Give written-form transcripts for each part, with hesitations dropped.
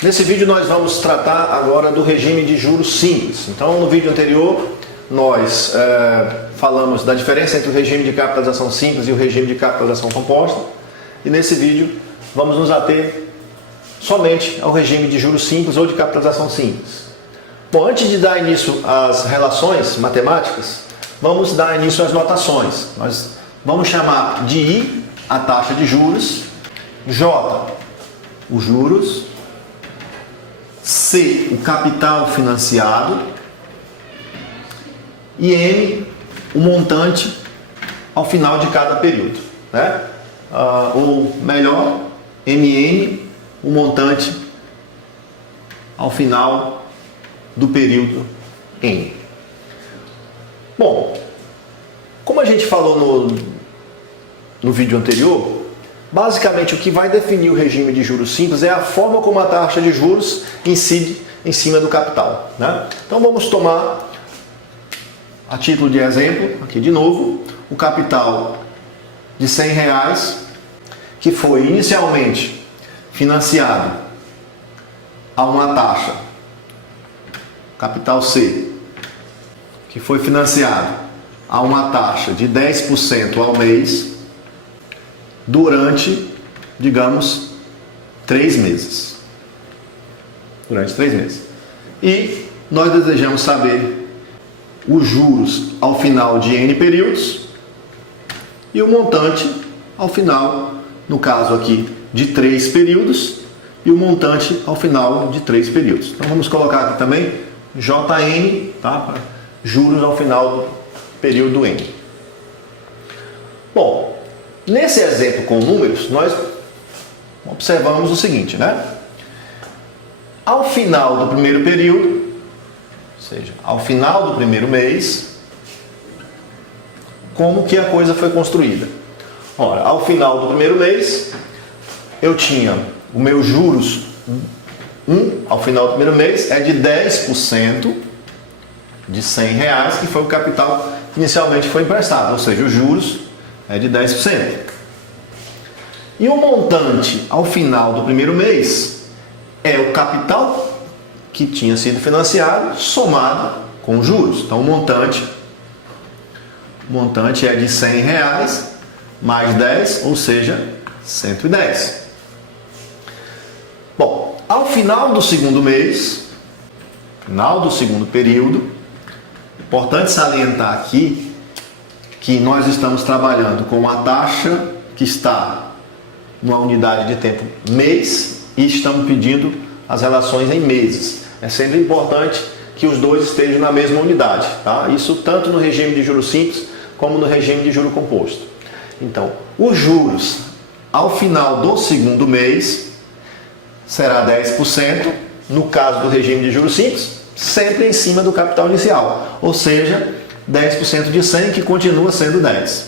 Nesse vídeo nós vamos tratar agora do regime de juros simples. Então, no vídeo anterior nós falamos da diferença entre o regime de capitalização simples e o regime de capitalização composta. E nesse vídeo vamos nos ater somente ao regime de juros simples ou de capitalização simples. Bom, antes de dar início às relações matemáticas, vamos dar início às notações. Nós vamos chamar de I a taxa de juros, J os juros, C o capital financiado e M o montante ao final de cada período, né? Ou melhor, MN o montante ao final do período N. Bom, como a gente falou no vídeo anterior, basicamente o que vai definir o regime de juros simples é a forma como a taxa de juros incide em cima do capital, né? Então vamos tomar, a título de exemplo, aqui de novo, o capital de R$100 que foi inicialmente financiado a uma taxa, capital C, que foi financiado a uma taxa de 10% ao mês durante, digamos, 3 meses. Durante 3 meses. E nós desejamos saber os juros ao final de N períodos e o montante ao final, no caso aqui, de 3 períodos e o montante ao final de 3 períodos. Então vamos colocar aqui também JN, tá? Para juros ao final do período N. Bom, nesse exemplo com números, nós observamos o seguinte, né? Ao final do primeiro período, ou seja, ao final do primeiro mês, como que a coisa foi construída? Ora, ao final do primeiro mês, eu tinha o meu juros ao final do primeiro mês é de 10% de R$100, que foi o capital que inicialmente foi emprestado, ou seja, os juros é de 10%. E o montante ao final do primeiro mês é o capital que tinha sido financiado somado com juros. Então o montante é de R$100 mais 10, ou seja, 110. Bom, ao final do segundo mês, final do segundo período, importante salientar aqui que nós estamos trabalhando com uma taxa que está numa unidade de tempo mês e estamos pedindo as relações em meses. É sempre importante que os dois estejam na mesma unidade, tá? Isso tanto no regime de juros simples como no regime de juro composto. Então, os juros ao final do segundo mês será 10%, no caso do regime de juros simples, sempre em cima do capital inicial, ou seja, 10% de 100 que continua sendo 10.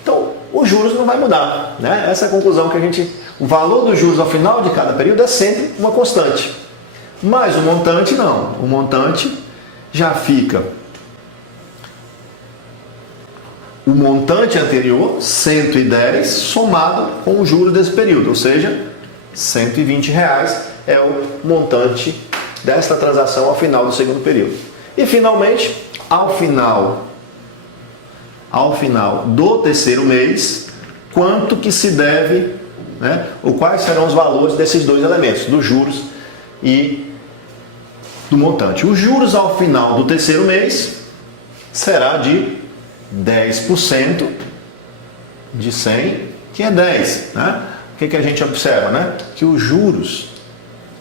Então, os juros não vai mudar, né? Essa é a conclusão que o valor dos juros ao final de cada período é sempre uma constante. Mas o montante não, o montante já fica o montante anterior, 110, somado com os juros desse período, ou seja, R$120 é o montante desta transação ao final do segundo período. E finalmente, ao final do terceiro mês, quanto que se deve, né, ou quais serão os valores desses dois elementos, dos juros e do montante. Os juros ao final do terceiro mês será de 10% de 100, que é 10, né? O que a gente observa, né? Que os juros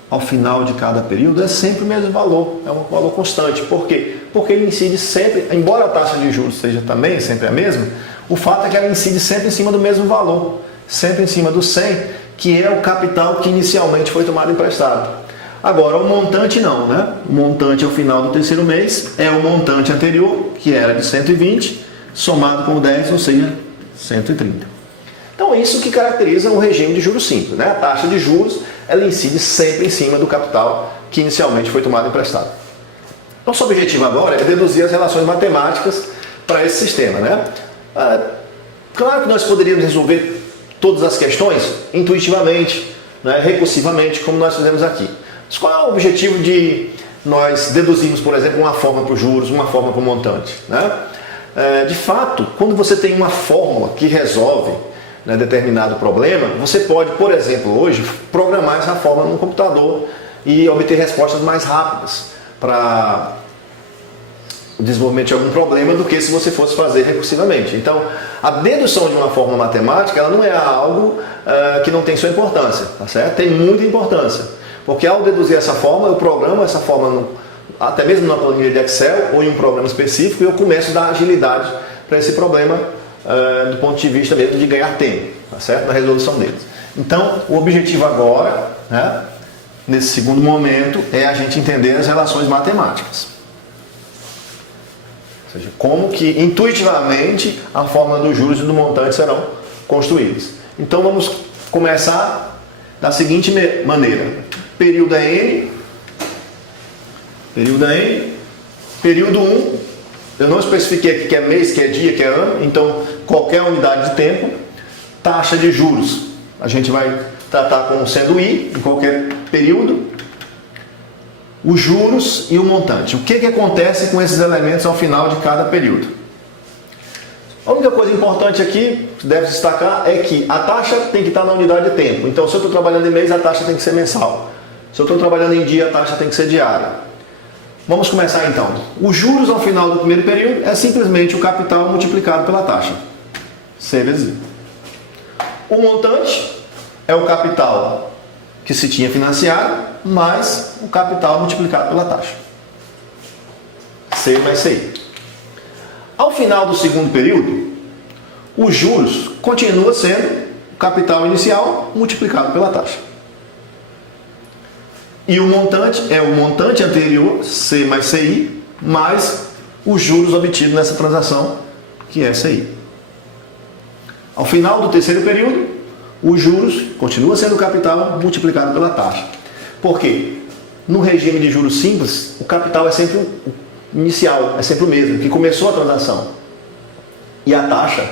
ao final de cada período é sempre o mesmo valor, é um valor constante. Por quê? Porque ele incide sempre, embora a taxa de juros seja também sempre a mesma, o fato é que ela incide sempre em cima do mesmo valor, sempre em cima do 100, que é o capital que inicialmente foi tomado emprestado. Agora, o montante não, né? O montante ao final do terceiro mês é o montante anterior, que era de 120, somado com 10, ou seja, 130. Então, isso que caracteriza o regime de juros simples, né? A taxa de juros, ela incide sempre em cima do capital que inicialmente foi tomado emprestado. Nosso objetivo agora é deduzir as relações matemáticas para esse sistema, né? Claro que nós poderíamos resolver todas as questões intuitivamente, né, recursivamente, como nós fizemos aqui. Mas qual é o objetivo de nós deduzirmos, por exemplo, uma forma para os juros, uma forma para o montante? Né? De fato, quando você tem uma fórmula que resolve, né, determinado problema, você pode, por exemplo, hoje, programar essa fórmula no computador e obter respostas mais rápidas para o desenvolvimento de algum problema do que se você fosse fazer recursivamente. Então, a dedução de uma fórmula matemática, ela não é algo que não tem sua importância, tá certo? Tem muita importância, porque ao deduzir essa fórmula, eu programo essa fórmula até mesmo numa planilha de Excel ou em um programa específico e eu começo a dar agilidade para esse problema do ponto de vista mesmo de ganhar tempo, tá certo? Na resolução deles. Então, o objetivo agora, né, nesse segundo momento, é a gente entender as relações matemáticas. Ou seja, como que intuitivamente a fórmula dos juros e do montante serão construídas. Então vamos começar da seguinte maneira. Período é N. Período é N. Período 1. Eu não especifiquei aqui que é mês, que é dia, que é ano. Então qualquer unidade de tempo. Taxa de juros. A gente vai tratar como sendo I em qualquer período. Os juros e o montante. O que acontece com esses elementos ao final de cada período? A única coisa importante aqui, que deve destacar, é que a taxa tem que estar na unidade de tempo. Então, se eu estou trabalhando em mês, a taxa tem que ser mensal. Se eu estou trabalhando em dia, a taxa tem que ser diária. Vamos começar então. Os juros ao final do primeiro período é simplesmente o capital multiplicado pela taxa. C vezes I. O montante é o capital que se tinha financiado, mais o capital multiplicado pela taxa. C mais CI. Ao final do segundo período, os juros continua sendo o capital inicial multiplicado pela taxa. E o montante é o montante anterior, C mais CI, mais os juros obtidos nessa transação, que é CI. Ao final do terceiro período, os juros continua sendo o capital multiplicado pela taxa. Por quê? No regime de juros simples, o capital é sempre o inicial, é sempre o mesmo, que começou a transação. E a taxa,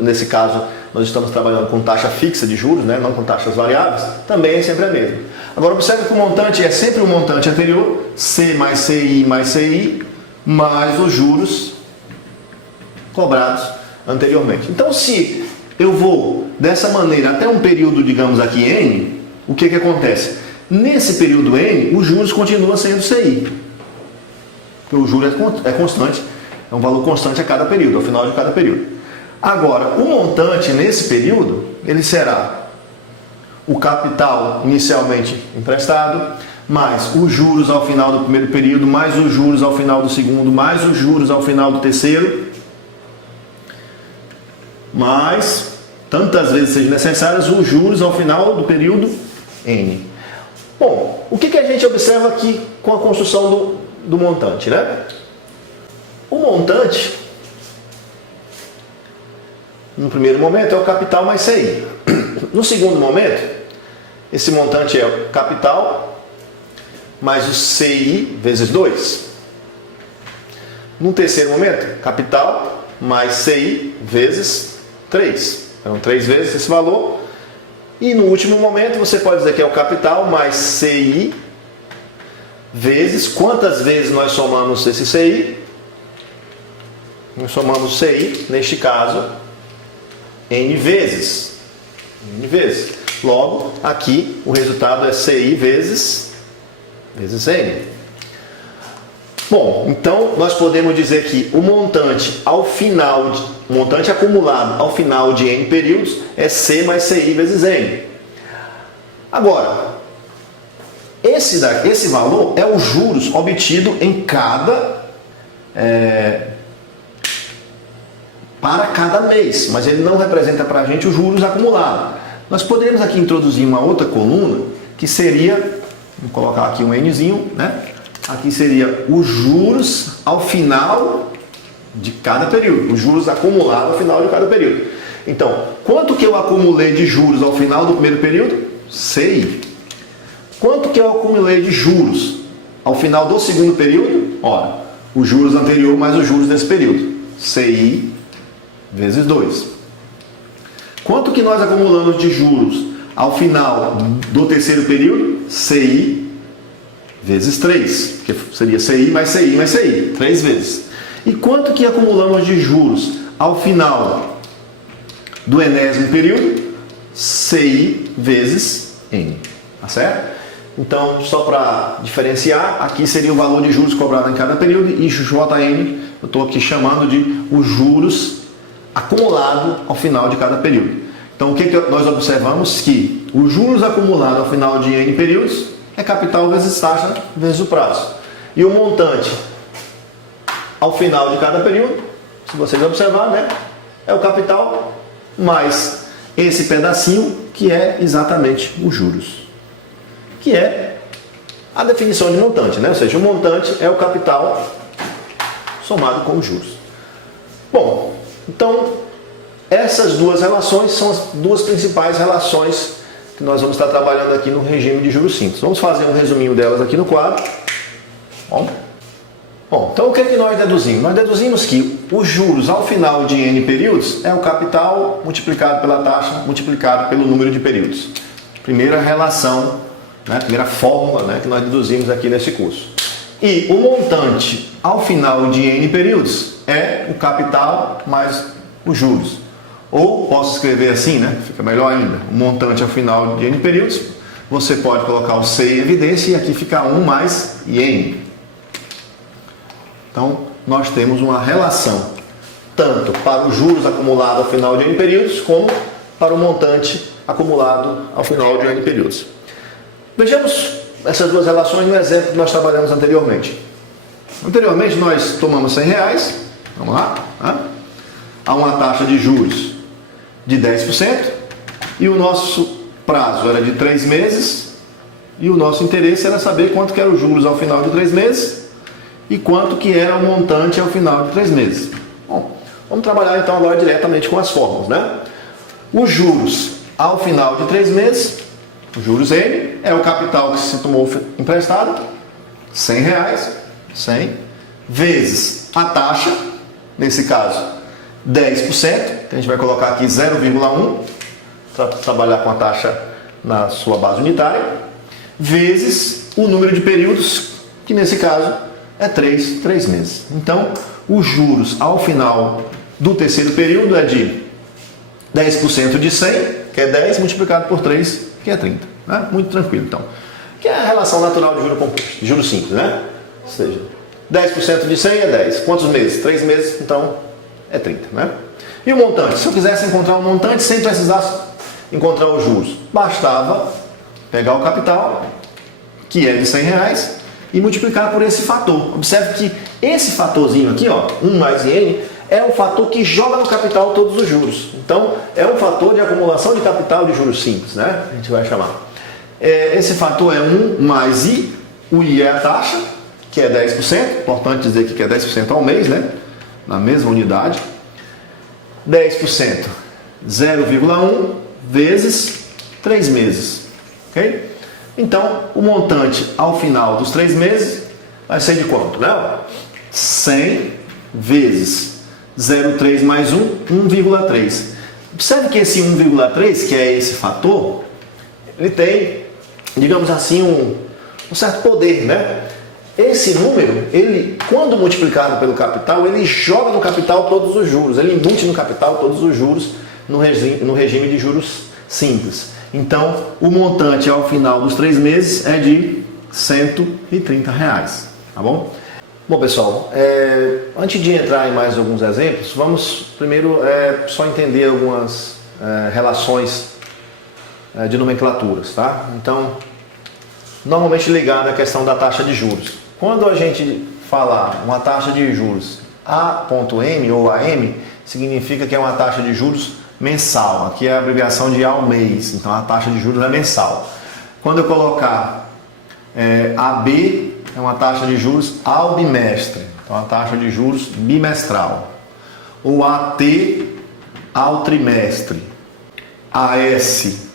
nesse caso, nós estamos trabalhando com taxa fixa de juros, né, não com taxas variáveis, também é sempre a mesma. Agora observe que o montante é sempre o montante anterior, C mais CI mais CI, mais os juros cobrados anteriormente. Então, se eu vou dessa maneira até um período, digamos aqui, N, o que acontece? Nesse período N, os juros continuam sendo CI. Porque o juro é constante, é um valor constante a cada período, ao final de cada período. Agora, o montante nesse período, ele será o capital inicialmente emprestado, mais os juros ao final do primeiro período, mais os juros ao final do segundo, mais os juros ao final do terceiro, mais, tantas vezes sejam necessários, os juros ao final do período N. Bom, o que a gente observa aqui com a construção do montante, né? O montante, no primeiro momento, é o capital mais CI. No segundo momento, esse montante é o capital mais o CI vezes 2. No terceiro momento, capital mais CI vezes 3. Então, 3 vezes esse valor. E no último momento, você pode dizer que é o capital mais CI vezes quantas vezes nós somamos esse CI? Nós somamos CI, neste caso, N vezes. N vezes. Logo, aqui o resultado é CI vezes N. Bom, então nós podemos dizer que o montante ao final, o montante acumulado ao final de N períodos é C mais CI vezes N. Agora, esse valor é os juros obtido em para cada mês, mas ele não representa para a gente os juros acumulados. Nós poderíamos aqui introduzir uma outra coluna que seria, vou colocar aqui um Nzinho, né? Aqui seria os juros ao final de cada período, os juros acumulados ao final de cada período. Então, quanto que eu acumulei de juros ao final do primeiro período? CI. Quanto que eu acumulei de juros ao final do segundo período? Ora, os juros anterior mais os juros desse período. CI vezes 2. Quanto que nós acumulamos de juros ao final do terceiro período, CI vezes 3, que seria CI mais CI mais CI, 3 vezes. E quanto que acumulamos de juros ao final do enésimo período? CI vezes N, tá certo? Então, só para diferenciar, aqui seria o valor de juros cobrado em cada período e JN, eu estou aqui chamando de os juros acumulado ao final de cada período. Então, o que nós observamos? Que os juros acumulados ao final de N períodos é capital vezes taxa vezes o prazo. E o montante ao final de cada período, se vocês observarem, né, é o capital mais esse pedacinho que é exatamente os juros. Que é a definição de montante, né? Ou seja, o montante é o capital somado com os juros. Bom, então essas duas relações são as duas principais relações que nós vamos estar trabalhando aqui no regime de juros simples. Vamos fazer um resuminho delas aqui no quadro. Bom, então o que é que nós deduzimos? Nós deduzimos que os juros ao final de N períodos é o capital multiplicado pela taxa multiplicado pelo número de períodos. Primeira relação, né, primeira fórmula, né, que nós deduzimos aqui nesse curso. E o montante ao final de N períodos é o capital mais os juros. Ou posso escrever assim, né? Fica melhor ainda. O montante ao final de N períodos, você pode colocar o C em evidência e aqui fica 1 mais N. Então, nós temos uma relação tanto para os juros acumulados ao final de N períodos, como para o montante acumulado ao final de N períodos. Vejamos essas duas relações no exemplo que nós trabalhamos anteriormente. Anteriormente, nós tomamos R$100, vamos lá, a uma taxa de juros de 10%, e o nosso prazo era de 3 meses, e o nosso interesse era saber quanto que eram os juros ao final de 3 meses, e quanto que era o montante ao final de 3 meses. Bom, vamos trabalhar então agora diretamente com as fórmulas, né? Os juros ao final de 3 meses, os juros N, é o capital que se tomou emprestado, R$100, 100, vezes a taxa, nesse caso 10%, que a gente vai colocar aqui 0,1, para trabalhar com a taxa na sua base unitária, vezes o número de períodos, que nesse caso é 3 meses. Então, os juros ao final do terceiro período é de 10% de 100, que é 10, multiplicado por 3, que é 30. Né? Muito tranquilo, então. Que é a relação natural de juros compostos, de juros simples, né? Ou seja, 10% de 100 é 10. Quantos meses? 3 meses, então é 30, né? E o montante? Se eu quisesse encontrar um montante sem precisar encontrar os juros, bastava pegar o capital, que é de R$100, e multiplicar por esse fator. Observe que esse fatorzinho aqui, ó, 1 mais N, é o fator que joga no capital todos os juros. Então, é um fator de acumulação de capital de juros simples, né? A gente vai chamar. Esse fator é 1 mais I, o I é a taxa, que é 10%, importante dizer que é 10% ao mês, né? Na mesma unidade. 10%, 0,1 vezes 3 meses, ok? Então, o montante ao final dos 3 meses vai ser de quanto, né? 100 vezes 0,3 mais 1, 1,3. Observe que esse 1,3, que é esse fator, ele tem, digamos assim, um certo poder, né? Esse número, ele, quando multiplicado pelo capital, ele joga no capital todos os juros, ele embute no capital todos os juros no regime de juros simples. Então, o montante ao final dos 3 meses é de R$130, tá bom? Bom, pessoal, antes de entrar em mais alguns exemplos, vamos primeiro só entender algumas relações de nomenclaturas, tá? Então, normalmente ligada à questão da taxa de juros. Quando a gente falar uma taxa de juros A.M ou AM, significa que é uma taxa de juros mensal. Aqui é a abreviação de ao mês, então a taxa de juros é mensal. Quando eu colocar AB, é uma taxa de juros ao bimestre, então a taxa de juros bimestral. Ou AT ao trimestre, AS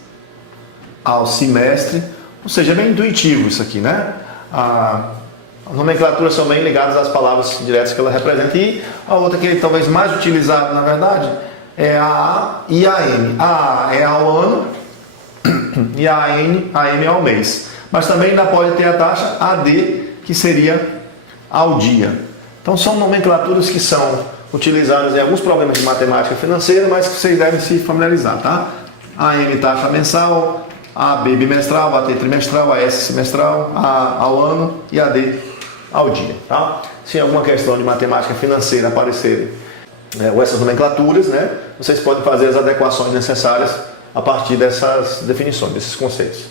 ao semestre, ou seja, é bem intuitivo isso aqui, né? As nomenclaturas são bem ligadas às palavras diretas que ela representa. E a outra que é talvez mais utilizada, na verdade, é a A e a M. A é ao ano e a AM ao mês. Mas também ainda pode ter a taxa AD, que seria ao dia. Então são nomenclaturas que são utilizadas em alguns problemas de matemática financeira, mas que vocês devem se familiarizar, tá? AM taxa mensal, AB bimestral, AT trimestral, AS semestral, A ao ano e AD ao dia, tá? Se alguma questão de matemática financeira aparecerem ou essas nomenclaturas, né, vocês podem fazer as adequações necessárias a partir dessas definições, desses conceitos.